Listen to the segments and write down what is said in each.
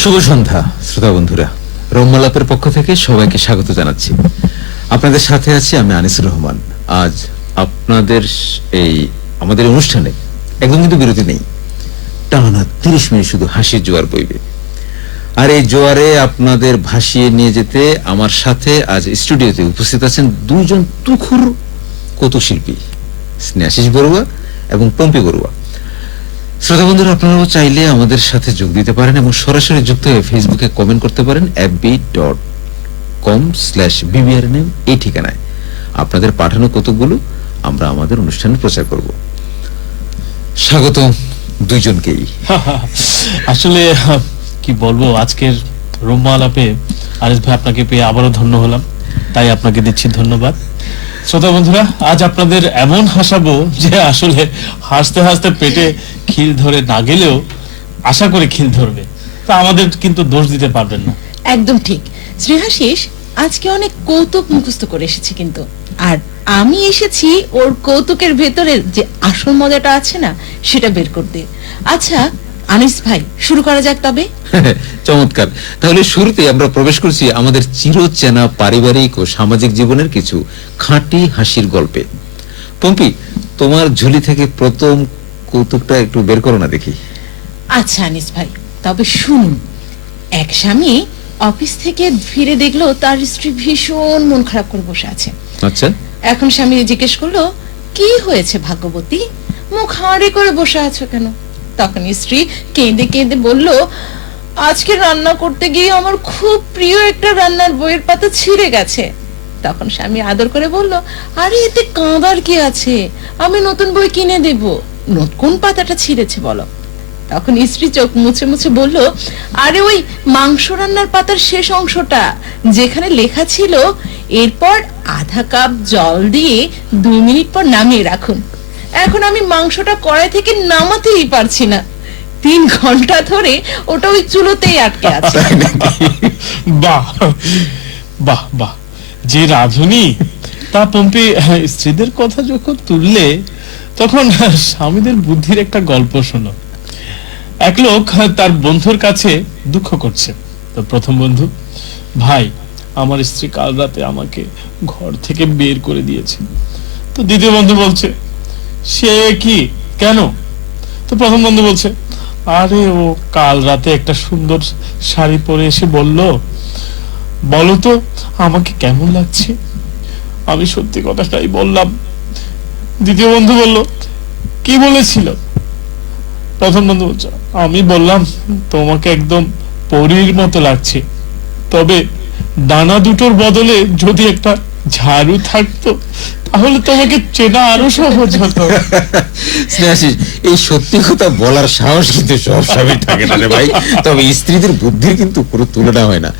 শুভ সন্ধ্যা শ্রোতা বন্ধুরা, রম্যালাপের পক্ষ থেকে সবাইকে স্বাগত জানাচ্ছি। আপনাদের সাথে আছি আমি আনিসুর রহমান। আজ আপনাদের আমাদের অনুষ্ঠানে একদম কিন্তু বিরতি নেই, টানা 30 মিনিট শুধু হাসির জোয়ার বইবে। আর এই জোয়ারে আপনাদের ভাসিয়ে নিয়ে যেতে আমার সাথে আজ স্টুডিওতে উপস্থিত আছেন দুজন তুখুর কৌতুকশিল্পী, স্নেহাশিস বড়ুয়া এবং পম্পি বড়ুয়া। শ্রোতা বন্ধুরা, আপনারাও চাইলে আমাদের সাথে যোগ দিতে পারেন এবং সরাসরি যুক্ত হয়ে ফেসবুকে কমেন্ট করতে পারেন fb.com/bbr এই ঠিকানায়। আপনাদের পাঠানো কৌতুকগুলো আমরা আমাদের অনুষ্ঠানে প্রচার করব। স্বাগত দুইজনকেই। আসলে কি বলবো, আজকের রম্যালাপে আরিস ভাই আপনাকে পেয়ে আবারও ধন্য হলাম, তাই আপনাকে দিচ্ছি ধন্যবাদ। শ্রোতা বন্ধুরা, আজ আপনাদের এমন হাসাবো যে আসলে হাসতে হাসতে পেটে খিল ধরে না গেলেও আশা করে খিল ধরবে, তা আমাদের কিন্তু দোষ দিতে পারবেন না। একদম ঠিক। শ্রেহাশিস আজকে অনেক কৌতুক মুখস্থ করে এসেছে, কিন্তু আর আমি এসেছি ওর কৌতুকের ভেতরে যে আসল মজাটা আছে না সেটা বের করতে। আচ্ছা আনিস ভাই, শুরু করা যাক তবে। চমৎকার। তাহলে শুরুতে আমরা প্রবেশ করছি আমাদের চিরচেনা পারিবারিক ও সামাজিক জীবনের কিছু খাঁটি হাসির গল্পে। পম্পি, তোমার ঝুলি থেকে প্রথম কৌতুকটা একটু বের করো না দেখি। আচ্ছা আনিস ভাই, তবে শুনুন। এক স্বামী অফিস থেকে ফিরে দেখলো তার স্ত্রী ভীষণ মন খারাপ করে বসে আছে। আচ্ছা। এখন স্বামী জিজ্ঞেস করলো, কি হয়েছে ভাগ্যবতী, মুখ হাঁড়ি করে বসে আছো কেন? তখন স্ত্রী কেঁদে কেঁদে বলল, আজকে রান্না করতে গিয়ে আমার খুব প্রিয় একটা রান্নার বইয়ের পাতা ছিঁড়ে গেছে। তখন স্বামী আদর করে বলল, আরে এতে কাঁদার কি আছে, আমি নতুন বই কিনে দেব, কোন পাতাটা ছিঁড়েছে বলো? তখন স্ত্রী চোখ মুছে মুছে বলল, আরে ওই মাংস রান্নার পাতার শেষ অংশটা, যেখানে লেখা ছিল এরপর আধা কাপ জল দিয়ে 2 মিনিট পর নামিয়ে রাখুন। এখন আমি মাংসটা কড়াই থেকে নামাতেই পারছি না, 3 ঘন্টা ধরে ওটা ওই চুলোতেই আটকে আছে। বাহ বাহ বাহ, যে রাধুনী! তা পম্পি, স্ত্রীদের কথা যখন তুললে তখন স্বামীদের বুদ্ধির একটা গল্প শোনো। এক লোক তার বন্ধুর কাছে দুঃখ করছে। তো প্রথম বন্ধু, ভাই আমার স্ত্রী কাল রাতে আমাকে ঘর থেকে বের করে দিয়েছে। তো দ্বিতীয় বন্ধু বলছে, সে কি, কেন? তো প্রথম বন্ধু বলছে, আরে ও কাল রাতে একটা সুন্দর শাড়ি পরে এসে বলল, বলো তো আমাকে কেমন লাগছে? আমি সত্যি কথাটাই বললাম। দ্বিতীয় বন্ধু বলল, কি বলেছিল? প্রথম বন্ধু বলছে, আমি বললাম তোমাকে একদম পরীর মতো লাগছে, তবে ডানা দুটোর বদলে যদি একটা ঝাড়ু থাকতো তাহলে তোমাকে চেনা আরো সহজ হতো। স্নেহাশিস, এই সত্যি কথা বলার সাহস কিন্তু সব স্বামীর থাকে না রে ভাই, তবে স্ত্রীদের বুদ্ধির কিন্তু পুরো তুলনা হয় না।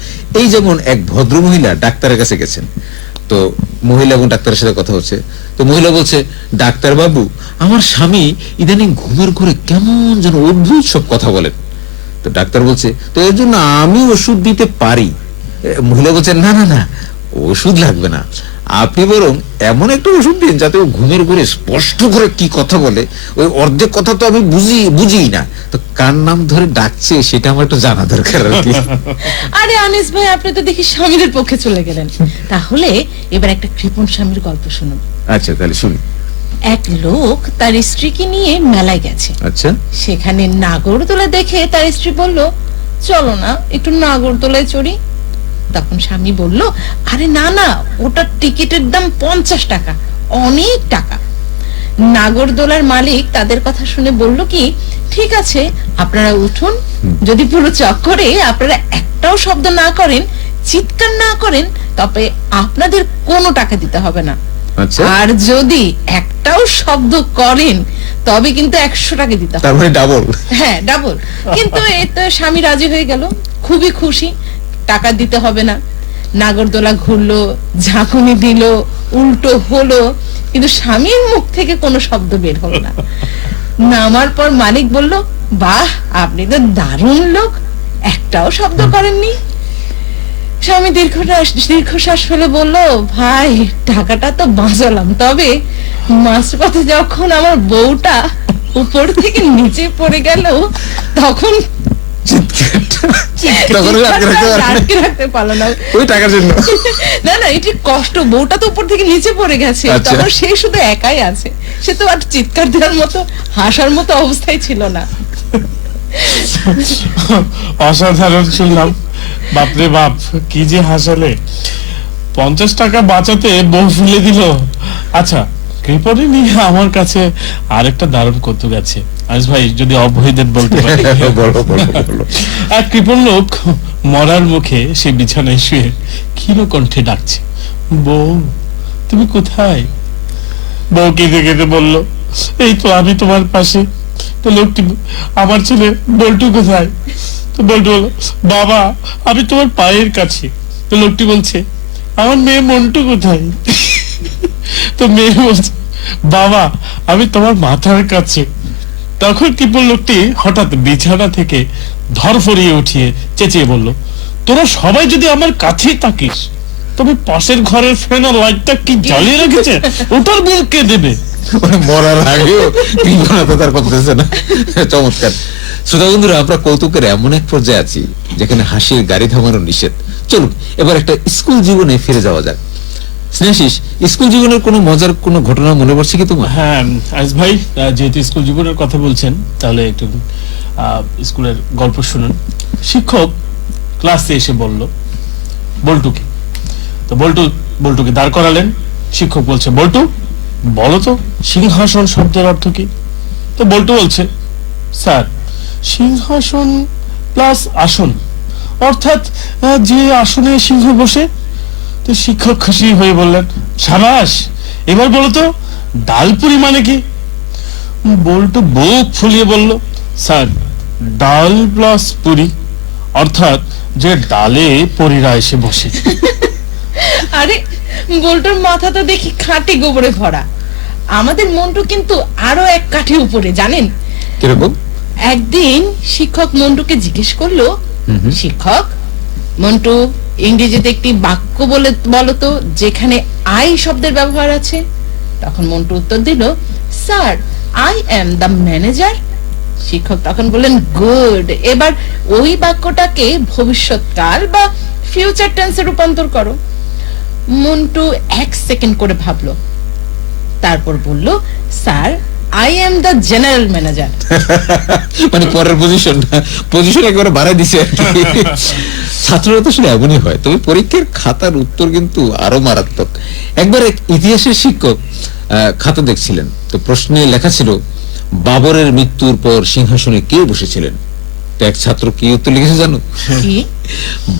এই যেমন এক ভদ্র মহিলা ডাক্তারের কাছে গেছেন, তো মহিলা এবং ডাক্তারের সাথে কথা হচ্ছে। তো মহিলা বলছে, ডাক্তার বাবু, আমার স্বামী ইদানিং ঘুমের ঘরে কেমন যেন অদ্ভুত সব কথা বলেন। তো ডাক্তার বলছে, তো এর জন্য আমি ওষুধ দিতে পারি। মহিলা বলছে, না না না, ওষুধ লাগবে না, আপনি বরং এমন একটা ওষুধ দিন যাতে ও ঘুমের ঘরে স্পষ্ট করে কি কথা বলে, ওই অর্ধেক কথা তো আমি বুঝি না, তো কার নাম ধরে ডাকছে সেটা আমার একটু জানা দরকার আর কি। আরে আনিস ভাই, আপনি তো দেখি স্বামীদের পক্ষে চলে গেলেন। তাহলে এবার একটা কৃপণ স্বামীর গল্প শুনুন। আচ্ছা তাহলে শুনি। এক লোক তার স্ত্রীকে নিয়ে মেলায় গেছে। আচ্ছা। সেখানে নাগরদোলা দেখে তার স্ত্রী বলল, চলো না একটু নাগরদোলায় চড়ি। তখন স্বামী বলল, আরে না না, ওটার টিকিটের দাম 50 টাকা, অনেক টাকা। নাগরদোলার মালিক তাদের কথা শুনে বলল কি, ঠিক আছে আপনারা উঠুন, যদি পুরো চক্করে আপনারা একটাও শব্দ না করেন, চিৎকার না করেন, তবে আপনাদের কোনো টাকা দিতে হবে না। আর যদি একটাও শব্দ করেন তবে কিন্তু 100 টাকা দিতে হবে। তার মানে ডাবল? হ্যাঁ ডাবল। কিন্তু এতে স্বামী রাজি হয়ে গেল, খুবই খুশি, টাকা দিতে হবে না। নাগরদোলা ঘুরলো, ঝাঁকুনি দিল, উল্টো হলো, কিন্তু স্বামীর মুখ থেকে কোনো শব্দ বের হলো না। নামার পর মালিক বলল, বাহ আপনি তো দারুণ লোক, একটাও শব্দ করেননি। স্বামী দীর্ঘশ্বাস ফেলে বলল, ভাই টাকাটা তো বাঁচালাম, তবে মাঝপথে যখন আমার বউটা উপর থেকে নিচে পড়ে গেল তখন তখন আর আটকে রাখতে পারে না। আটকে রাখতে পারলো না। ওই টাকার জন্য। না না, এটি কষ্ট, বউটা তো উপর থেকে নিচে পড়ে গেছে, আচ্ছা। তখন সে শুধু একাই আছে, সে তো আর চিৎকার দেওয়ার মতো হাসার মতো অবস্থায় ছিল না। অসাধারণ শুনলাম, বাপরে বাপ, কি যে হাসালে। 50 টাকা বাঁচাতে বউ ফেলে দিল। আচ্ছা, কৃপণী নিয়ে আমার কাছে আরেকটা দারুণ কৌতুক আছে। আজ ভাই যদি অবহিদের বলতে পারি। বলো বলো বলো। এক কৃপণ লোক মরার মুখে সে বিছানায় শুয়ে ক্ষীণ কণ্ঠে ডাকছে, বউ তুমি কোথায়? বউ কেঁদে কেঁদে বলল, এই তো আমি তোমার পাশে। তো লোকটি, আমার ছেলে বল্টু কোথায়? তো বল্টু বলল, বাবা আমি তোমার পায়ের কাছে। তো লোকটি বলছে, আমার মেয়ে মন্টু কোথায়? তো মেয়ে বলছে, বাবা আমি তোমার মাথার কাছে। তখন কৃপণ লোকটি হঠাৎ বিছানা থেকে ধরফরিয়ে উঠিয়ে চেঁচিয়ে বলল, তোরা সবাই যদি আমার কাছেই থাকিস, তবে পাশের ঘরের ফ্যান আর লাইটটা কি জ্বালিয়ে রেখেছে, ওটার বিল কে দেবে? মানে মরার আগেও কৃপণতা তার করতেছে না। চমৎকার। শ্রোতা বন্ধুরা, আমরা কৌতুকের এমন এক পর্যায়ে আছি যেখানে হাসির গাড়ি থামানো নিষেধ। চলুন এবার একটা স্কুল জীবনে ফিরে যাওয়া যাক। স্নেহাশিস, স্কুল জীবনের কোনো মজার কোনো ঘটনা মনে পড়ছে কি তোমার? হ্যাঁ আজ ভাই, যেহেতু স্কুল জীবনের কথা বলছেন, তাহলে একটু স্কুলের গল্প শুনুন। শিক্ষক ক্লাসে এসে বলল বল্টুকে, তো বল্টুকে দাঁড় করালেন। শিক্ষক বলছে, বল্টু বলো তো সিংহাসন শব্দের অর্থ কি? তো বল্টু বলছে, স্যার সিংহাসন প্লাস আসন, অর্থাৎ যে আসনে সিংহ বসে। তো শিক্ষক খুশি হয়ে বললেন, সাবাস, এবার বলো তো ডালপুরি মানে কি? বল্টু বুক ফুলিয়ে বলল, স্যার ডাল প্লাস পুরি, অর্থাৎ যে ডালে পরীরা এসে বসে। আরে বল্টুর মাথা তো দেখি খাঁটি গোবরে ভরা। আমাদের মন্টু কিন্তু আরো এক কাঠি উপরে, জানেন? কিরকম? একদিন শিক্ষক মন্টুকে জিজ্ঞেস করলো, শিক্ষক মন্টু ইংরেজিতে একটি বাক্য বলো তো যেখানে আই শব্দের ব্যবহার আছে। তখন মন্টু উত্তর দিল, sir I am the manager. শিক্ষক তখন বললেন, গুড, এবার ওই বাক্যটাকে ভবিষ্যৎকাল বা ফিউচার টেন্সে রূপান্তর করো। মন্টু 1 সেকেন্ড করে ভাবলো, তারপর বলল, sir I am the general manager. মানে পরের পজিশন একেবারে বাড়াই দিছে আর কি। ছাত্ররা তো আসলে এমনই হয়, তবে পরীক্ষার খাতার উত্তর কিন্তু আরো মারাত্মক। একবার এক ইতিহাসের শিক্ষক খাতা দেখছিলেন, তো প্রশ্নে লেখা ছিল, বাবরের মৃত্যুর পর সিংহাসনে কে বসেছিলেন? তো এক ছাত্র কি উত্তর লিখেছে জানো? কি?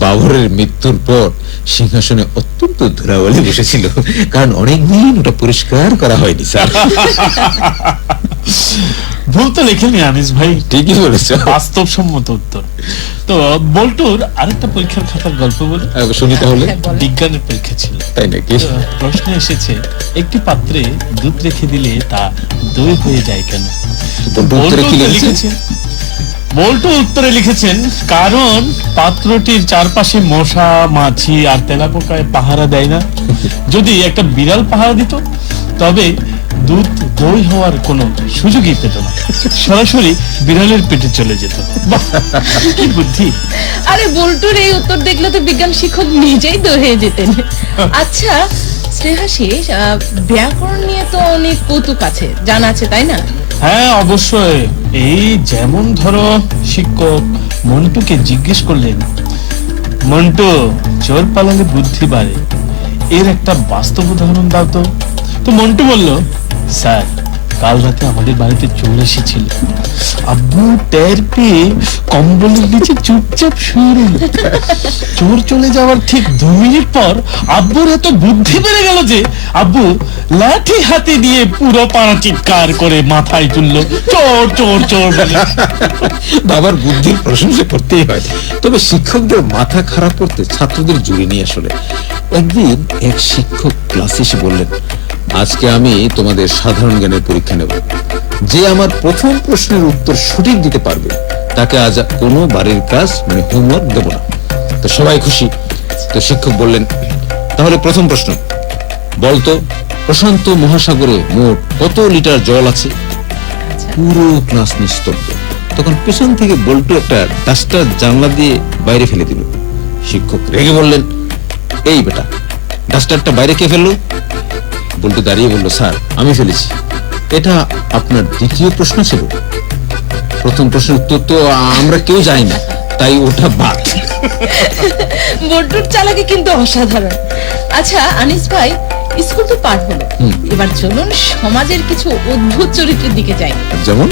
বাবরের মৃত্যুর পর সিংহাসনে অত্যন্ত ধুলাবালি বসেছিল, কারণ অনেকদিন ওটা পরিষ্কার করা হয়নি স্যার। ভুল তো লেখেনি আনিস ভাই, ঠিকই বলেছ। বাস্তবসম্মত উত্তর। তো বল্টুর আরেকটা পরীক্ষার খাতার গল্প বলে। শুনি তাহলে। হ্যাঁ, বলো। বিজ্ঞানের পরীক্ষা ছিল, তাই নাকি? প্রশ্ন এসেছে, একটি পাত্রে দুধ রেখে দিলে তা দই হয়ে যায় কেন? বল্টু উত্তরে লিখেছেন, কারণ পাত্রটির চারপাশে মশা, মাছি আর তেলাপোকায় পাহারা দেয় না। যদি একটা বিড়াল পাহারা দিত, তবে দুধ দই হওয়ার কোনো সুযোগই পেত না, সরাসরি বিড়ালের পেটে চলে যেত। বাহ, কি বুদ্ধি! আরে বল্টুর এই উত্তর দেখলে তো বিজ্ঞান শিক্ষক নিজেই দহে যেতেন। আচ্ছা স্নেহাশিস, ব্যাকরণ নিয়ে তো অনেক কৌতুক আছে, জানা আছে তাই না? হ্যাঁ অবশ্যই। এই যেমন ধরো, শিক্ষক মন্টুকে জিজ্ঞেস করলেন, মন্টু চোর পালালে বুদ্ধি বাড়ে, এর একটা বাস্তব উদাহরণ দাও তো। তো মন্টু বলল, স্যার কাল রাতে আমাদের বাড়িতে চোর এসেছিল, আব্বু টের পেয়ে কম্বলের নিচে চুপচাপ শুয়ে রইল। চোর চলে যাওয়ার ঠিক 2 মিনিট পর আব্বুর এত বুদ্ধি বেড়ে গেল যে আব্বু লাঠি হাতে দিয়ে পুরো পাড়া চিৎকার করে মাথায় তুললো, চোর চোর চোর বলে। বাবার বুদ্ধির প্রশংসা করতেই হয়, তবে শিক্ষকদের মাথা খারাপ করতে ছাত্রদের জুড়ে নিয়ে আসলে। একদিন এক শিক্ষক ক্লাসে এসে বললেন, আজকে আমি তোমাদের সাধারণ জ্ঞানের পরীক্ষা নেব, যে আমার প্রথম প্রশ্নের উত্তর সঠিক দিতে পারবে তাকে আজ কোনো বাড়ির কাজ মানে হোমওয়ার্ক দেব না। তো সবাই খুশি। তো শিক্ষক বললেন, তাহলে প্রথম প্রশ্ন, বলতো প্রশান্ত মহাসাগরে মোট কত লিটার জল আছে? পুরো ক্লাস নিস্তব্ধ। তখন পেছন থেকে বল্টু একটা ডাস্টার জানলা দিয়ে বাইরে ফেলে দিল। শিক্ষক রেগে বললেন, এই বেটা, ডাস্টারটা বাইরে কে ফেললো? বল্টু দাঁড়িয়ে বলল, স্যার আমি ফেলেছি। এটা আপনার দ্বিতীয় প্রশ্ন ছিল? প্রথম প্রশ্নের উত্তর তো আমরা কেউ জানি না, তাই ওটা বাদ। বল্টুর চালাকি কিন্তু অসাধারণ। আচ্ছা আনিস ভাই, স্কুল তো পার হলো, এবার চলুন সমাজের কিছু অদ্ভুত চরিত্রের দিকে যাই। যেমন?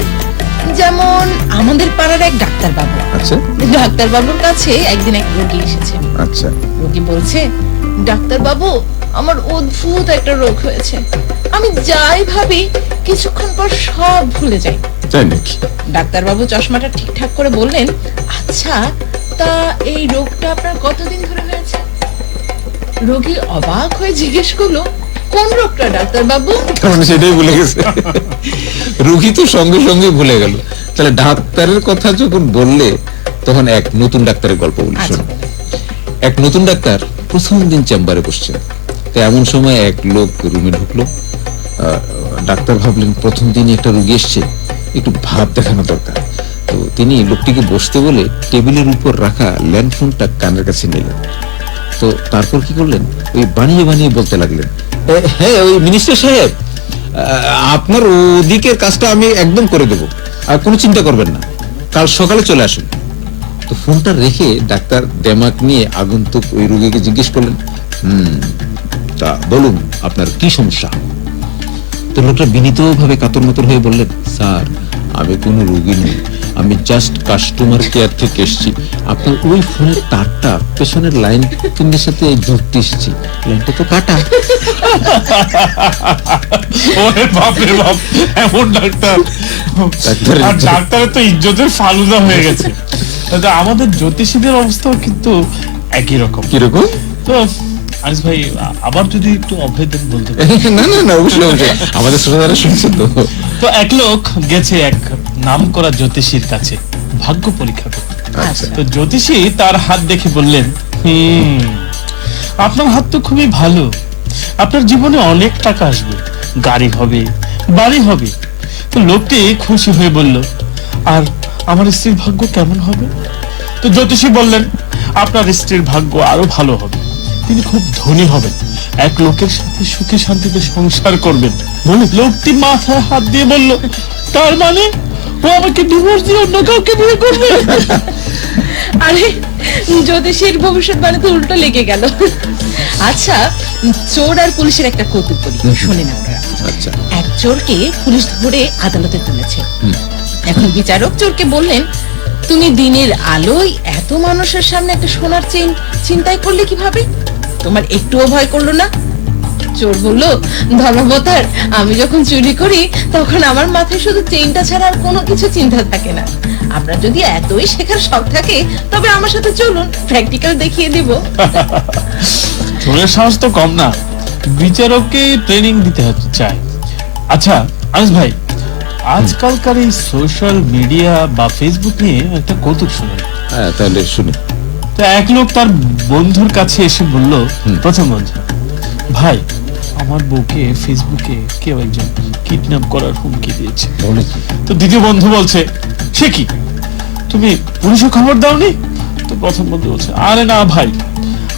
যেমন আমাদের পাড়ার এক ডাক্তার বাবু। আচ্ছা ডাক্তার বাবুর কাছে একদিন এক রোগী এসেছে। আচ্ছা। রোগী বলছে, ডাক্তার বাবু আমার অদ্ভুত একটা রোগ হয়েছে, আমি যাই ভাবি কিছুক্ষণ পর সব ভুলে যাই। তাই নাকি? ডাক্তার বাবু চশমাটা ঠিকঠাক করে বললেন, আচ্ছা তা এই রোগটা আপনার কতদিন ধরে হয়েছে? রোগী অবাক হয়ে জিজ্ঞেস করলো, কোন রোগটা ডাক্তার বাবু? মানে সেটাই ভুলে গেছে। রোগী তো সঙ্গে সঙ্গে ভুলে গেল। তাহলে ডাক্তারের কথা যখন বললে তখন এক নতুন ডাক্তারের গল্প বলি শোনো। এক নতুন ডাক্তার প্রথম দিন চেম্বারে বসছেন। তো এমন সময় এক লোক রুমে ঢুকলো। ডাক্তার ভাবলেন প্রথম দিনই একটা রোগী এসছে, একটু ভাব দেখানো দরকার। তো তিনি লোকটিকে বসতে বলে টেবিলের উপর রাখা ল্যান্ডফোনটা কানের কাছে নিলেন। তো তারপর কি করলেন, ওই বানিয়ে বানিয়ে বলতে লাগলেন, হ্যাঁ ওই মিনিস্টার সাহেব, আপনার ওদিকের কাজটা আমি একদম করে দেবো, আর কোনো চিন্তা করবেন না, কাল সকালে চলে আসুন। তো ফোনটা রেখে ডাক্তার দেমাক নিয়ে আগন্তুক ওই রোগীকে জিজ্ঞেস করলেন, তা বলুন আপনার কি সমস্যা? তো লোকটা বিনীতভাবে কাতর মাতর হয়ে বললেন, স্যার আমি কোনো রোগী নই, আমি জাস্ট কাস্টমার কেয়ার থেকে এসেছি। আপনার ওই ফোনের তারটা পেছনের লাইন পিনের সাথে জুড়তে এসেছি, লাইনটা তো কাটা। ওরে বাপ রে বাপ, এমন ডাক্তার! আর ডাক্তারের তো ইজ্জতের ফালুদা হয়ে গেছে। আমাদের জ্যোতিষীদের অবস্থাও কিন্তু একই রকম। কিরকম? তো আনিস ভাই আবার যদি একটু অভয় দেন বলতে। না না না, অবশ্যই অবশ্যই, আমাদের শ্রোতারা শুনছে তো। তো এক লোক গেছে এক নাম করা জ্যোতিষীর কাছে ভাগ্য পরীক্ষা করতে। তো জ্যোতিষী তার হাত দেখে বললেন, আপনার হাত তো খুবই ভালো, আপনার জীবনে অনেক টাকা আসবে, গাড়ি হবে, বাড়ি হবে। তো লোকটি খুশি হয়ে বলল, আর আমার স্ত্রীর ভাগ্য কেমন হবে? তো জ্যোতিষী বললেন, আপনার স্ত্রীর ভাগ্য আরো ভালো হবে, তিনি খুব ধনী হবেন, এক লোকের সাথে সুখে শান্তিতে সংসার করবেন। বলে লোকটি মাথায় হাত দিয়ে বলল, তার মানে ও আমাকে ডিভোর্স দিয়ে অন্য কাউকে বিয়ে করবে? আরে জ্যোতিষীর ভবিষ্যৎবাণী তো উল্টো লেগে গেল। আচ্ছা চোর আর পুলিশের একটা কৌতুক বলি, শোনেন আপনারা। আচ্ছা। এক চোরকে পুলিশ ধরে আদালতে তুলেছে। এখন বিচারক চোরকে বললেন, তুমি দিনের আলোয় এত মানুষের সামনে একটা সোনার চেইন চিন্তাই করলে কিভাবে? তোমার একটুও ভয় করলো না? চোর বলল, ধর্মাবতার, আমি যখন চুরি করি তখন আমার মাথায় শুধু চেইনটা ছাড়া আর কোনো কিছু চিন্তা থাকে না। আপনার যদি এতই শেখার শখ থাকে তবে আমার সাথে চলুন, প্র্যাকটিক্যাল দেখিয়ে দিব। চোরের সাহস তো কম না, বিচারককে ট্রেনিং দিতে চায়। আচ্ছা আনিস ভাই, আজকালকার এই সোশ্যাল মিডিয়া বা ফেসবুক নিয়ে একটা কৌতুক শুনেন। হ্যাঁ তাহলে শুনি। তো এক লোক তার বন্ধুর কাছে এসে বলল, প্রথম বন্ধু, ভাই আমার বউকে ফেসবুকে কেউ একজন কিডন্যাপ করার হুমকি দিয়েছে। তো দ্বিতীয় বন্ধু বলছে, সে কি, তুমি পুলিশে খবর দাওনি? তো প্রথম বন্ধু বলছে, আরে না ভাই,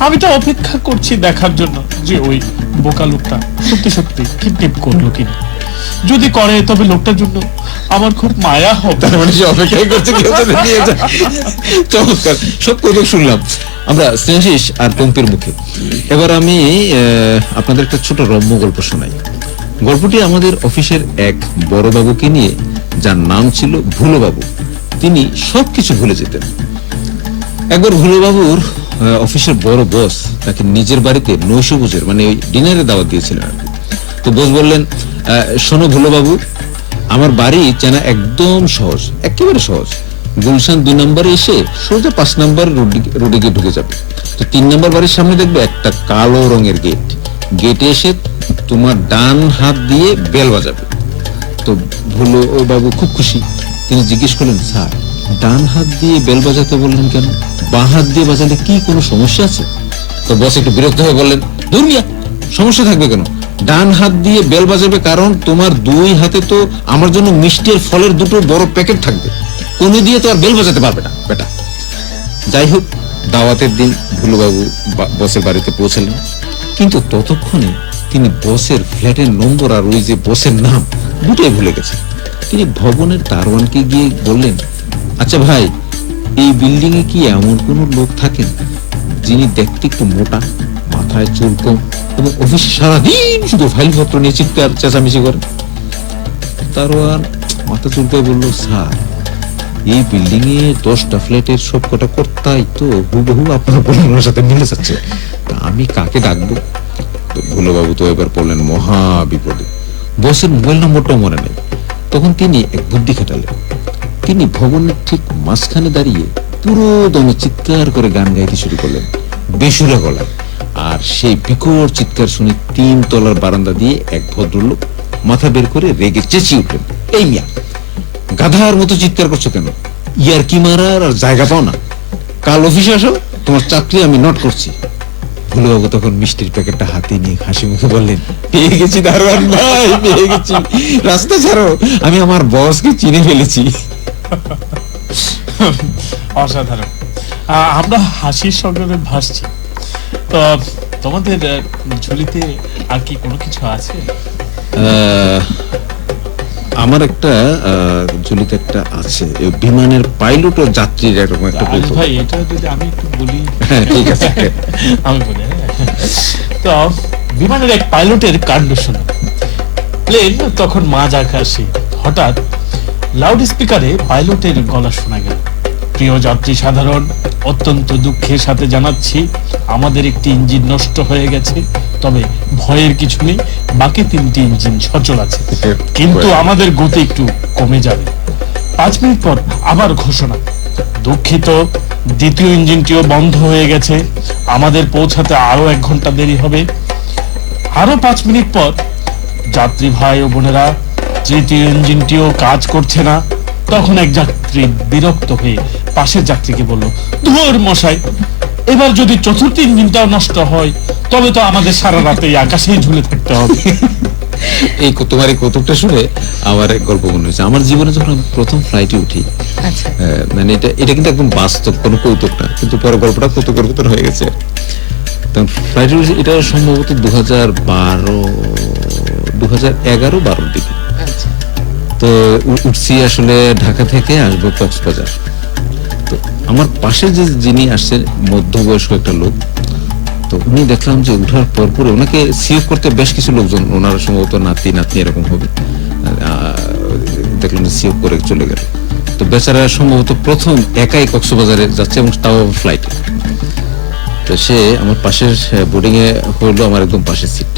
আমি তো অপেক্ষা করছি দেখার জন্য যে ওই বোকা লোকটা সত্যি সত্যি কিডন্যাপ করলো কিনা। যদি করে তবে লোকটার জন্য আমার খুব মায়া হবে। তার মানে সে অপেক্ষাই করছে কেউ তাদের নিয়ে যায়। চমৎকার, সব কৌতুক শুনলাম আমরা স্নেহাশিস আর পম্পির মুখে। এবার আমি আপনাদের একটা ছোট রম্য গল্প শোনাই। গল্পটি আমাদের অফিসের এক বড় বাবুকে নিয়ে, যার নাম ছিল ভুলো বাবু। তিনি সবকিছু ভুলে যেতেন। একবার ভুলো বাবুর অফিসের বড় বস তাকে নিজের বাড়িতে নৈশভোজের মানে ওই ডিনারে দাওয়াত দিয়েছিলেন আর কি। তো বস বললেন, শোনো ভুলো বাবু, আমার বাড়ি চেনা একদম সহজ, একেবারে সহজ। গুলশান 2 নম্বরে এসে সোজা 5 নম্বর রোডে গিয়ে ঢুকে যাবে। তো 3 নম্বর বাড়ির সামনে দেখবে একটা কালো রঙের গেট। গেটে এসে তোমার ডান হাত দিয়ে বেল বাজাবে। তো ভুলো বাবু খুব খুশি। তিনি জিজ্ঞেস করলেন, স্যার ডান হাত দিয়ে বেল বাজাতে বললেন কেন? বাঁ হাত দিয়ে বাজালে কি কোনো সমস্যা আছে? তো বস একটু বিরক্ত হয়ে বললেন, ধুর মিয়া, সমস্যা থাকবে কেন? ডান হাত দিয়ে বেল বাজাবে কারণ তোমার 2 হাতে তো আমার জন্য মিষ্টি আর ফলের 2টো বড় প্যাকেট থাকবে। কোনো দিয়ে তো আর বেল বাজাতে পারবে না বেটা। যাই হোক, দাওয়াতের দিন ভুলুবাবু বসের বাড়িতে পৌঁছলেন, কিন্তু ততক্ষণে তিনি বসের ফ্ল্যাটের নম্বর আর ওই যে বসের নাম দুটোই ভুলে গেছেন। তিনি ভবনের দারোয়ানকে গিয়ে বললেন, আচ্ছা ভাই, এই বিল্ডিং এ কি এমন কোন লোক থাকেন যিনি দেখতে একটু মোটা, মাথায় চুল কম এবং অফিসে সারাদিন শুধু ফাইলপত্র নিয়ে চিৎকার চেঁচামেচি করে? দারোয়ান মাথা চুলকায় বলল, স্যার, এই বিল্ডিং এ 10টা ফ্ল্যাটের সব কটা কর্তাই তো হুবহু আপনার বর্ণনার সাথে মিলে যাচ্ছে, তা আমি কাকে ডাকবো? তো ভুলুবাবু তো এবার পড়লেন মহা বিপদে। বসের মোবাইল নম্বরটাও মনে নেই। তখন তিনি এক বুদ্ধি খাটালেন। তিনি ভবনের ঠিক মাঝখানে দাঁড়িয়ে পুরো দমে চিৎকার করে গান গাইতে শুরু করলেন বেসুরা গলায়। আর সেই বিকট চিৎকার শুনে 3 তলার বারান্দা দিয়ে এক ভদ্রলোক মাথা বের করে রেগে চেঁচিয়ে উঠলেন, এই মিয়া, গাধার মতো চিৎকার করছো কেন? ইয়ার কি মারার আর জায়গা পাও না? কাল অফিসে আসো, তোমার চাকরি আমি নোট করছি। ভুলুবাবু তখন মিষ্টির প্যাকেটটা হাতে নিয়ে হাসি মুখে বললেন, পেয়ে গেছি দারোয়ান ভাই, পেয়ে গেছি, রাস্তা ছাড়ো, আমি আমার বসকে চিনে ফেলেছি। অসাধারণ। আমরা হাসির সঙ্গে ভাসছি। তো তোমাদের ঝুলিতে আর কি কোনো কিছু আছে? আমার একটা ঝুলিতে একটা আছে, বিমানের পাইলট ও যাত্রীর এরকম একটা আরে ভাই, এটা যদি আমি একটু বলি। হ্যাঁ ঠিক আছে, আমি বলি। তো বিমানের এক পাইলটের কাণ্ড শোনো। প্লেন তখন মাঝ আকাশে, হঠাৎ লাউড স্পিকারে পাইলটের গলা শোনা গেল, প্রিয় যাত্রী সাধারণ, অত্যন্ত দুঃখের সাথে জানাচ্ছি আমাদের একটি ইঞ্জিন নষ্ট হয়ে গেছে, তবে ভয়ের কিছু নেই, বাকি 3টি ইঞ্জিন সচল আছে, কিন্তু আমাদের গতি একটু কমে যাবে। 5 মিনিট পর আবার ঘোষণা, দুঃখিত, দ্বিতীয় ইঞ্জিনটিও বন্ধ হয়ে গেছে, আমাদের পৌঁছাতে আরো 1 ঘন্টা দেরি হবে। আরো 5 মিনিট পর, যাত্রী ভাই ও বোনেরা, তৃতীয় ইঞ্জিনটিও কাজ করছে না। তখন এক যাত্রী বিরক্ত হয়ে পাশের যাত্রীকে বলল, ধুর মশাই, এবার যদি চতুর্থ ইঞ্জিনটাও নষ্ট হয় তবে তো আমাদের সারা রাতে আকাশেই ঝুলে থাকতে হবে। এই তোমার এই কৌতুকটা শুনে আমার এক গল্প মনে হয়েছে। আমার জীবনে যখন আমি প্রথম ফ্লাইটে উঠি, আচ্ছা, মানে এটা কিন্তু একদম বাস্তব, কোনো কৌতুক না, কিন্তু পরে গল্পটা কৌতুকের ভিতর হয়ে গেছে। ফ্লাইটে এটা সম্ভবত 2011-12 দিকে। আচ্ছা, তো উঠছি আসলে ঢাকা থেকে আসবো কক্সবাজার। তো আমার পাশে যিনি আসছেন মধ্যবয়স্ক একটা লোক, তো উনি দেখলাম যে উঠার পর ওনাকে সিভ করতে বেশ কিছু লোকজন, ওনারা সম্ভবত নাতি নাতনি এরকম হবে, দেখলাম যে সিভ করে চলে গেল। তো বেচারা সম্ভবত প্রথম একাই কক্সবাজারে যাচ্ছে এবং তাও ফ্লাইটে। তো সে আমার পাশের বোর্ডিং এ হলো আমার একদম পাশের সিট।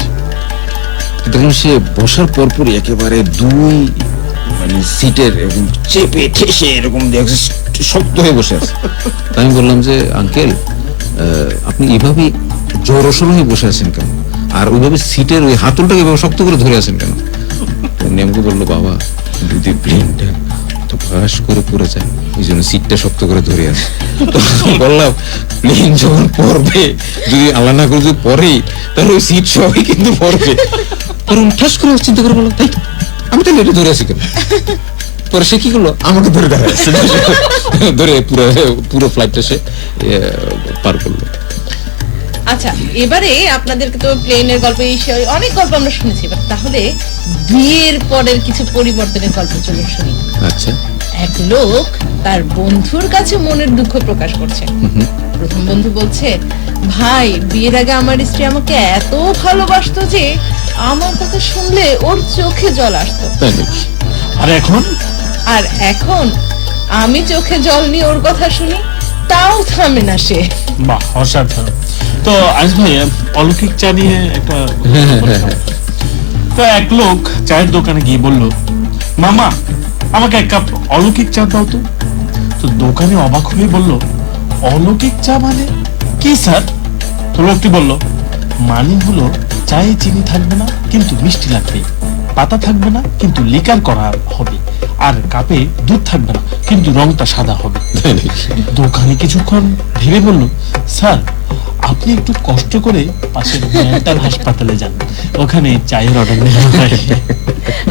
দেখলাম সে বসার পরপরই একেবারে 2 মানে সিটের এরকম চেপে ঠেসে এরকম শক্ত হয়ে বসে আছে। আমি বললাম যে, আঙ্কেল, আপনি এভাবে জড়সড় হয়ে বসে আছেন কেন? আর ওইভাবে সিটের ওই হাতলটাকে এভাবে শক্ত করে ধরে আছেন কেন? উনি আমাকে বললো, বাবা, যদি প্লেনটা তো ফাঁস করে পড়ে যায়, ওই জন্য সিটটা শক্ত করে ধরে আছে। বললাম, প্লেন যখন পড়বে, যদি আল্লাহ না করে যদি পড়ে, তাহলে ওই সিট সবাই কিন্তু পড়বে। ঠাস করে চিন্তা করে বললাম, তাই তো, আমি তাহলে এটা ধরে আছি কেন? পরে সে কি করলো, আমাকে ধরে দাঁড়ায় ধরে পুরো ফ্লাইটটা সে পার করলো। আচ্ছা, এবারে আপনাদেরকে তো প্লেনের গল্প, অনেক গল্প আমরা শুনেছি, তাহলে বিয়ের পরের কিছু পরিবর্তনের গল্প চলে শুনি। আচ্ছা। এক লোক তার বন্ধুর কাছে মনের দুঃখ প্রকাশ করছে। প্রথম বন্ধু বলছে, ভাই, বিয়ের আগে আমার স্ত্রী আমাকে এত ভালোবাসতো যে আমার কথা শুনলে ওর চোখে জল আসতো, আর এখন আমি চোখে জল নিয়ে ওর কথা শুনি, তাও থামে না সে। বাহ, অসাধারণ। তো আজ ভাই, অলৌকিক চা নিয়ে একটা তো এক লোক চায়ের দোকানে গিয়ে বলল, মামা, আমাকে 1 কাপ অলৌকিক চা দাও তো। তো দোকানে অবাক হয়ে বলল, অলৌকিক চা মানে কি স্যার? তো লোকটি বলল, মানে হলো চায়ে চিনি থাকবে না কিন্তু মিষ্টি লাগবে, পাতা থাকবে না কিন্তু লিকার করা হবে, আর কাপে দুধ থাকবে না কিন্তু রংটা সাদা হবে। দোকানে কিছুক্ষণ ভেবে বলল, স্যার, আপনি একটু কষ্ট করে পাশের মেন্টাল হাসপাতালে যান, ওখানে চায়ের অর্ডার নেওয়া হয়।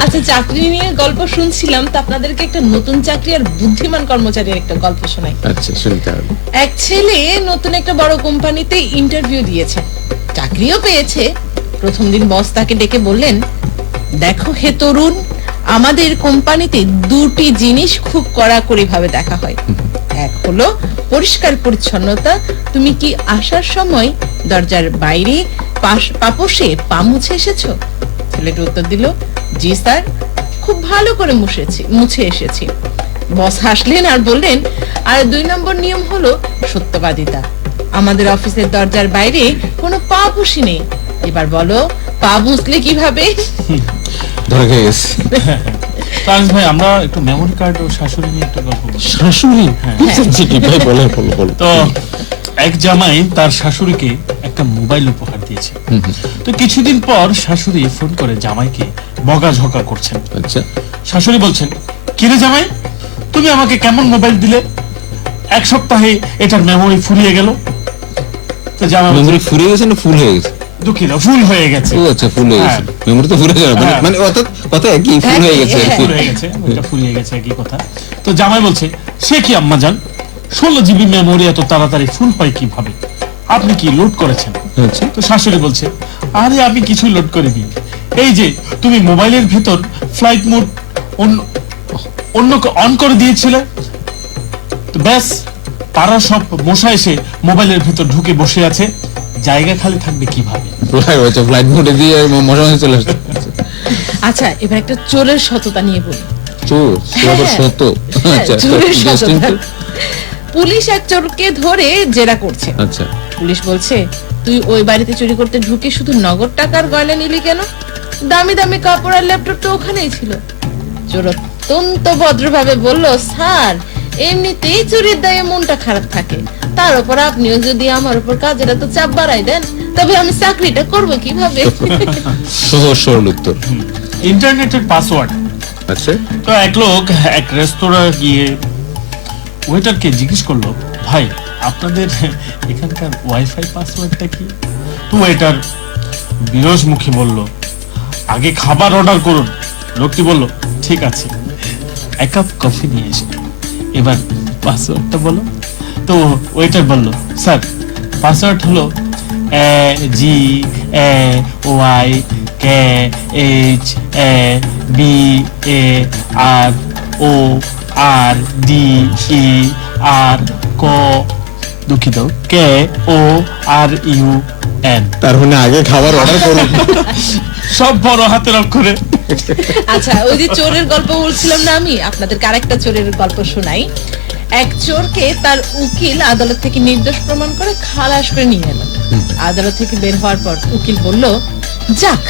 আচ্ছা, চাকরি নিয়ে গল্প শুনছিলাম, তো আপনাদেরকে একটা নতুন চাকরি আর বুদ্ধিমান কর্মচারীর একটা গল্প শোনাই। আচ্ছা শুনি তাহলে। এক ছেলে নতুন একটা বড় কোম্পানিতে ইন্টারভিউ দিয়েছে, চাকরিও পেয়েছে। প্রথম দিন বস তাকে ডেকে বললেন, দেখো হে তরুণ, আমাদের কোম্পানিতে দুটি জিনিস খুব কড়াকড়ি ভাবে দেখা হয়। এক হলো পরিষ্কার পরিচ্ছন্নতা। তুমি কি আসার সময় দরজার বাইরে পাপোশে পা মুছে এসেছো? ছেলেটি উত্তর দিল, জি স্যার, খুব ভালো করে মুছে এসেছি। বস হাসলেন আর বললেন, আর 2 নম্বর নিয়ম হলো সত্যবাদিতা। আমাদের অফিসের দরজার বাইরে কোনো পা পুষি নেই। এবার বলো, পা বুঝলে কিভাবে? ধরে খেয়ে গেছে। তানস ভাই, আমরা একটু মেমোরি কার্ড ও শাশুড়ি নিয়ে একটা গল্প বলি। শাশুড়ি? জি, কি ভাই, বলো বলো বলো। তো এক জামাই তার শাশুড়িকে একটা মোবাইল উপহার দিয়েছে। তো কিছুদিন পর শাশুড়ি ফোন করে জামাইকে বকাঝকা করছেন। আচ্ছা। শাশুড়ি বলছেন, কিরে জামাই, তুমি আমাকে কেমন মোবাইল দিলে? 1 সপ্তাহে এটার মেমোরি ফুরিয়ে গেল। তো জামাই মেমোরি ফুরিয়ে গেছে না ফুল হয়ে গেছে? দুঃখিত, ফুল হয়ে গেছে। ও আচ্ছা, ফুল হয়ে গেছে। মেমোরি তো ফুরিয়ে যাবে হ্যাঁ। মানে অর্থাৎ কথা একই, ফুল হয়ে গেছে আর কি। ফুল হয়ে গেছে, ওটা ফুরিয়ে গেছে, একই কথা। তো জামাই বলছে, সে কি আম্মা জান, 16 জিবি মেমোরি এত তাড়াতাড়ি ফুল হয় কিভাবে? আপনি কি লোড করেছেন? আচ্ছা। তো শাশুড়ি বলছে, আরে আমি কিছু লোড করিনি, এই যে তুমি মোবাইলের ভেতর ফ্লাইট মোড অন্য অন করে দিয়েছিলে, তো ব্যাস পাড়া সব মশা এসে মোবাইলের ভেতর ঢুকে বসে আছে, জায়গা খালি থাকবে কিভাবে? ফ্লাইট মোডে দিয়ে মজা মজা চলে আসছে। আচ্ছা, এবার একটা চোরের সততা নিয়ে বলি। চোর? আবার সত? আচ্ছা, চোরের interesting সততা। তো। পুলিশ এক চোরকে ধরে জেরা করছে। আচ্ছা। পুলিশ বলছে, তুই ওই বাড়িতে চুরি করতে ঢুকে শুধু নগদ টাকার গয়না নিলি কেন? দামি দামি কাপড় আর ল্যাপটপ তো ওখানেই ছিল। চোর অত্যন্ত ভদ্রভাবে বলল, স্যার, এমনিতেই চুরির দায়ে মনটা খারাপ থাকে, তার উপর আপনিও যদি আমার উপর কাজের এত চাপ বাড়াই দেন, তবে আমি চাকরিটা করবো কিভাবে? সহজ সরল উত্তর। ইন্টারনেটের পাসওয়ার্ড। আচ্ছা। তো এক লোক এক রেস্তোরাঁ গিয়ে ওয়েটারকে জিজ্ঞেস করলো, ভাই আপনাদের এখানকার ওয়াইফাই পাসওয়ার্ডটা কি? তো ওয়েটার বিরস মুখে বলল, আগে খাবার অর্ডার করুন। লোকটি বলল, ঠিক আছে, 1 কাপ কফি নিয়ে এসে এবার পাসওয়ার্ডটা বলো। তো ওয়েটার বলল, স্যার পাসওয়ার্ড হলো GAYABARORDER দুঃখিত, KORUN। তার মানে আগে খাবার অর্ডার করুন। সব বড় হাতের অক্ষরে। আচ্ছা, ওই যে চোরের গল্প বলছিলাম না, আমি আপনাদেরকে আরেকটা চোরের গল্প শোনাই। এক চোরকে তার উকিল আদালত থেকে নির্দোষ প্রমাণ করে খালাস করে নিয়ে এলো। আদালত থেকে বের হওয়ার পর উকিল বলল, যাক,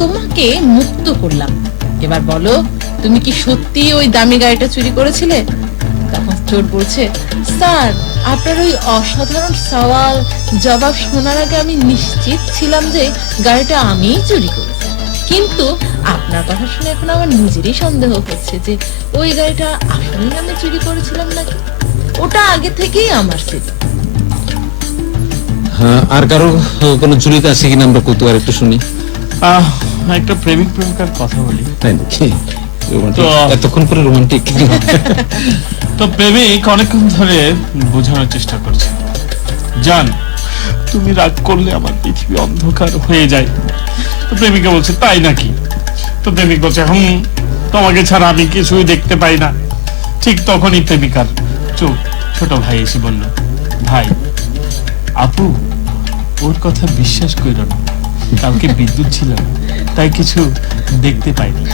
তোমাকে মুক্ত করলাম, এবার বলো, তুমি কি সত্যি ওই দামি গাড়িটা চুরি করেছিলে? তখন চোর বলছে, স্যার, আপনার ওই অসাধারণ সওয়াল জবাব শোনার আগে আমি নিশ্চিত ছিলাম যে গাড়িটা আমিই চুরি করেছি, কিন্তু আপনার কথা শুনে এখন আমার নিজেরই সন্দেহ হচ্ছে যে ওই গাড়িটা আসলেই আমি চুরি করেছিলাম নাকি। ওটা আগে থেকেই আমার ছিল। হ্যাঁ, আর কারো কোনো চুরিতে আছে কিনা আমরা কৌতুক আর একটু শুনি। একটা প্রেমিক প্রেমিকার কথা বলি। তাই নাকি? তো- এতক্ষণ পরে রোমান্টিক। তো প্রেমিক অনেকক্ষণ ধরে বোঝানোর চেষ্টা করছে, জান, তুমি রাগ করলে আমার পৃথিবী অন্ধকার হয়ে যায়। তো প্রেমিকা বলছে, তাই নাকি? তো প্রেমিক বলছে, তোমাকে ছাড়া আমি কিছুই দেখতে পাই না। ঠিক তখনই প্রেমিকার ছোট ভাই এসে বলল, ভাই, আপু ওর কথা বিশ্বাস কইরো না, কালকে বিদ্যুৎ ছিল না, তাই কিছু দেখতে পাইনি।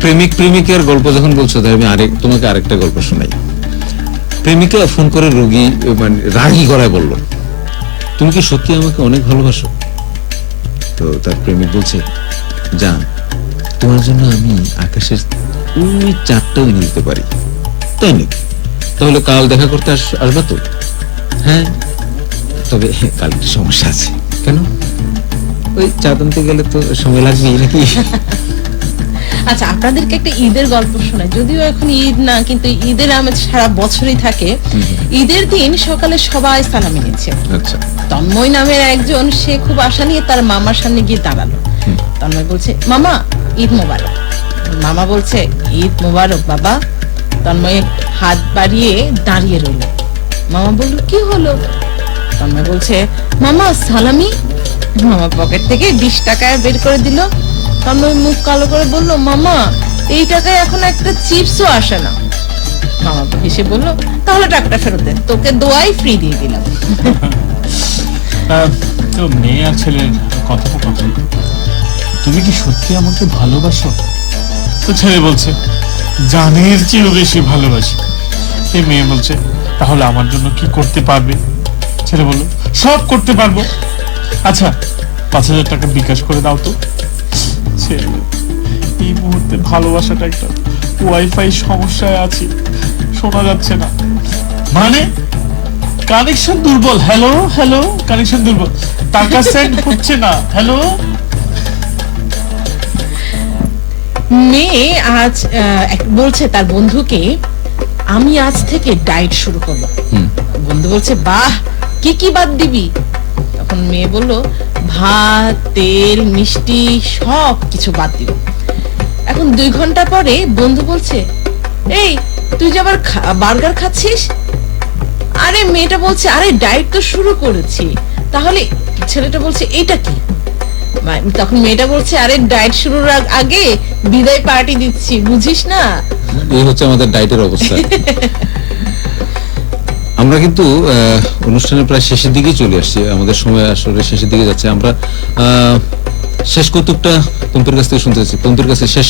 প্রেমিক প্রেমিকার গল্প যখন বলছো, তাই আমি তোমাকে আরেকটা গল্প শোনাই। প্রেমিকা ফোন করে রোগী মানে রাগী গলায় বলল, তুমি কি সত্যি আমাকে অনেক ভালোবাসো? তো তার প্রেমিক বলছে, জান, তোমার জন্য আমি আকাশের ওই 4টাও এনে দিতে পারি। তাই নাকি? তাহলে কাল দেখা করতে আসবা তো? হ্যাঁ, তবে কাল একটু সমস্যা আছে। কেন? ওই চাঁদ আনতে গেলে তো সময় লাগবে নাকি? আচ্ছা, আপনাদেরকে একটা ঈদের গল্প শোনাই, যদিও এখন ঈদ না, কিন্তু ঈদের আমেজ সারা বছরই থাকে। ঈদের দিন সকালে সবাই সালামি নিচ্ছে। আচ্ছা, তন্ময় নামের একজন, সে খুব আশা নিয়ে তার মামার সামনে গিয়ে দাঁড়ালো। তন্ময় বলছে, মামা ঈদ মোবারক। মামা বলছে, ঈদ মোবারক বাবা। তন্ময় হাত বাড়িয়ে দাঁড়িয়ে রইল। মামা বলল, কি হলো? তন্ময় বলছে, মামা সালামি। মামা পকেট থেকে 20 টাকা বের করে দিল। তন্ময় মুখ কালো করে বলল, মামা এই টাকায় এখন একটা চিপসও আসে না। মামা হেসে বলল, তাহলে টাকাটা ফেরত দে, তোকে দোয়াই ফ্রি দিয়ে দিলাম। তো মেয়ে আর ছেলের কথোপকথন, তুমি কি সত্যি আমাকে ভালোবাসো? তো ছেলে বলছে, জানের চেয়েও বেশি ভালোবাসি। এই মেয়ে বলছে, তাহলে আমার জন্য কি করতে পারবে? ছেলে বলল, সব করতে পারবো। আচ্ছা 5,000 টাকা বিকাশ করে দাও তো। ছেলে, এই মুহূর্তে ভালোবাসাটা একটা ওয়াইফাই সমস্যায় আছি, শোনা যাচ্ছে না। মানে কানেকশন দুর্বল। হ্যালো হ্যালো, কানেকশন দুর্বল, টাকা সেন্ড হচ্ছে না। হ্যালো। মেয়ে আজ বলছে তার বন্ধুকে, আমি আজ থেকে ডায়েট শুরু করবো। বন্ধু বলছে, বাহ, কি কি বাদ দিবি? তখন মেয়ে বলল, ভাত, তেল, মিষ্টি সব কিছু বাদ দিব। এখন 2 ঘন্টা পরে বন্ধু বলছে, এই তুই যে আবার বার্গার খাচ্ছিস? আরে মেয়েটা বলছে, আরে ডায়েট তো শুরু করেছি। তাহলে ছেলেটা বলছে, এইটা কি? তখন মেয়েটা বলছে, আরে ডায়েট শুরুর আগে বিদায় পার্টি দিচ্ছি, বুঝিস না? এই হচ্ছে আমাদের ডায়েটের অবস্থা। আমরা কিন্তু অনুষ্ঠানের প্রায় শেষের দিকে চলে আসছি, আমাদের সময় আসলে শেষের দিকে যাচ্ছে। আমরা শেষ কৌতুকটা পম্পির কাছ থেকে শুনতে চাচ্ছি। পম্পির কাছে শেষ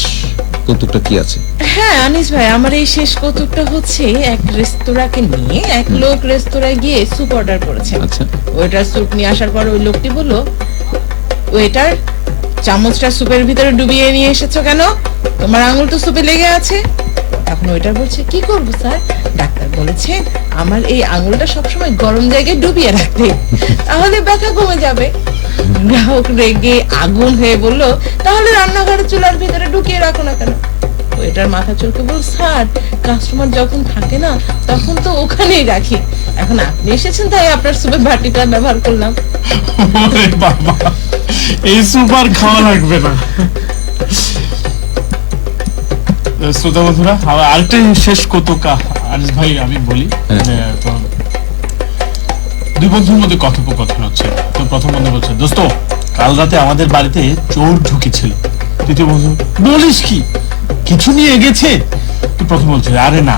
কৌতুকটা কি আছে? হ্যাঁ আনিস ভাই, আমার এই শেষ কৌতুকটা হচ্ছে, এক রেস্তোরাঁকে নিয়ে এক লোক রেস্তোরাঁয় গিয়ে স্যুপ অর্ডার করেছে। আচ্ছা, ওয়েটার স্যুপ নিয়ে আসার পর ওই লোকটি বলল, ওয়েটার চামচটা স্যুপের ভিতরে ডুবিয়ে নিয়ে এসেছো কেন? তোমার আঙুল তো স্যুপে লেগে আছে। এখন ওয়েটার বলছে, কি করব স্যার, ডাক্তার বলেছে আমার এই আঙুলটা সবসময় গরম জায়গায় ডুবিয়ে রাখতে, তাহলে ব্যথা কমে যাবে। গ্রাহক রেগে আগুন হয়ে বলল, তাহলে রান্নাঘরের চুলার ভিতরে ঢুকিয়ে রাখো না কেন? ওয়েটার মাথা চুলকে বল, স্যার কাস্টমার যখন থাকে না তখন তো ওখানেই রাখি, এখন আপনি এসেছেন তাই আপনার সুপের বাটিটা ব্যবহার করলাম। ওরে বাবা, এই সুপার খাওয়া লাগবে না। শ্রোতা বন্ধুরা, আরেকটা শেষ কৌতুক আনিস ভাই আমি বলি। তো 2 বন্ধুর মধ্যে কথোপকথন হচ্ছে। তো প্রথম বন্ধু বলছে, দোস্ত কাল রাতে আমাদের বাড়িতে চোর ঢুকেছিল। দ্বিতীয় বন্ধু, বলিস কি, কিছু নিয়ে গেছে? তো প্রথম বলছে, আরে না,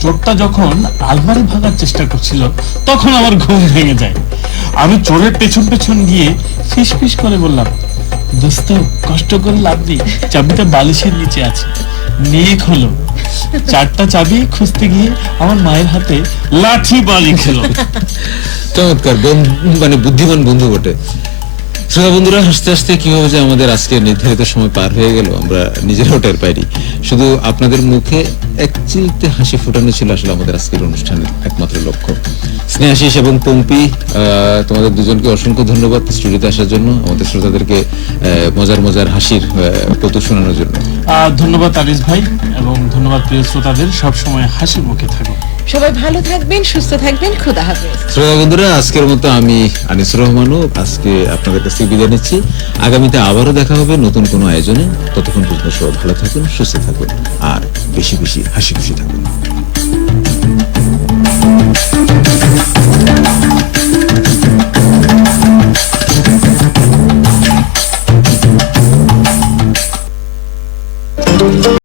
চোরটা যখন আলমারি ভাঙার চেষ্টা করছিল তখন আমার ঘুম ভেঙে যায়। আমি চোরের পেছন পেছন গিয়ে ফিস ফিস করে বললাম, দোস্ত কষ্ট করে লাভ নেই, চাবিটা বালিশের নিচে আছে, নিয়ে খোলো। 4টা চাবি খুঁজতে গিয়ে আমার মায়ের হাতে লাঠি বাড়ি খেলো। চমৎকার, মানে বুদ্ধিমান বন্ধু বটে। শ্রোতা বন্ধুরা, হাসতে হাসতে কিভাবে যে আমাদের আজকে নির্ধারিত সময় পার হয়ে গেল আমরা নিজেরাও টের পাইনি। শুধু আপনাদের মুখে এক চিলতে হাসি ফোটানো ছিল আসলে আমাদের আজকের অনুষ্ঠানের একমাত্র লক্ষ্য। স্নেহাশিস এবং পম্পি, তোমাদের দুজনকে অসংখ্য ধন্যবাদ স্টুডিওতে আসার জন্য, আমাদের শ্রোতাদেরকে মজার মজার হাসির কৌতুক শোনানোর জন্য। ধন্যবাদ আনিস ভাই, এবং ধন্যবাদ প্রিয় শ্রোতাদের, সবসময় হাসি মুখে থাকো। সবাই ভালো থাকবেন, সুস্থ থাকবেন, খোদা হাফেজ। শ্রোতা বন্ধুরা, আজকের মতো আমি আনিসুর রহমানও আজকে আপনাদের কাছ থেকে বিদায় নিচ্ছি। আগামীতে আবারও দেখা হবে নতুন কোনো আয়োজনে। ততক্ষণ পর্যন্ত সবাই ভালো থাকুন, সুস্থ থাকুন, আর বেশি বেশি হাসি খুশি থাকুন।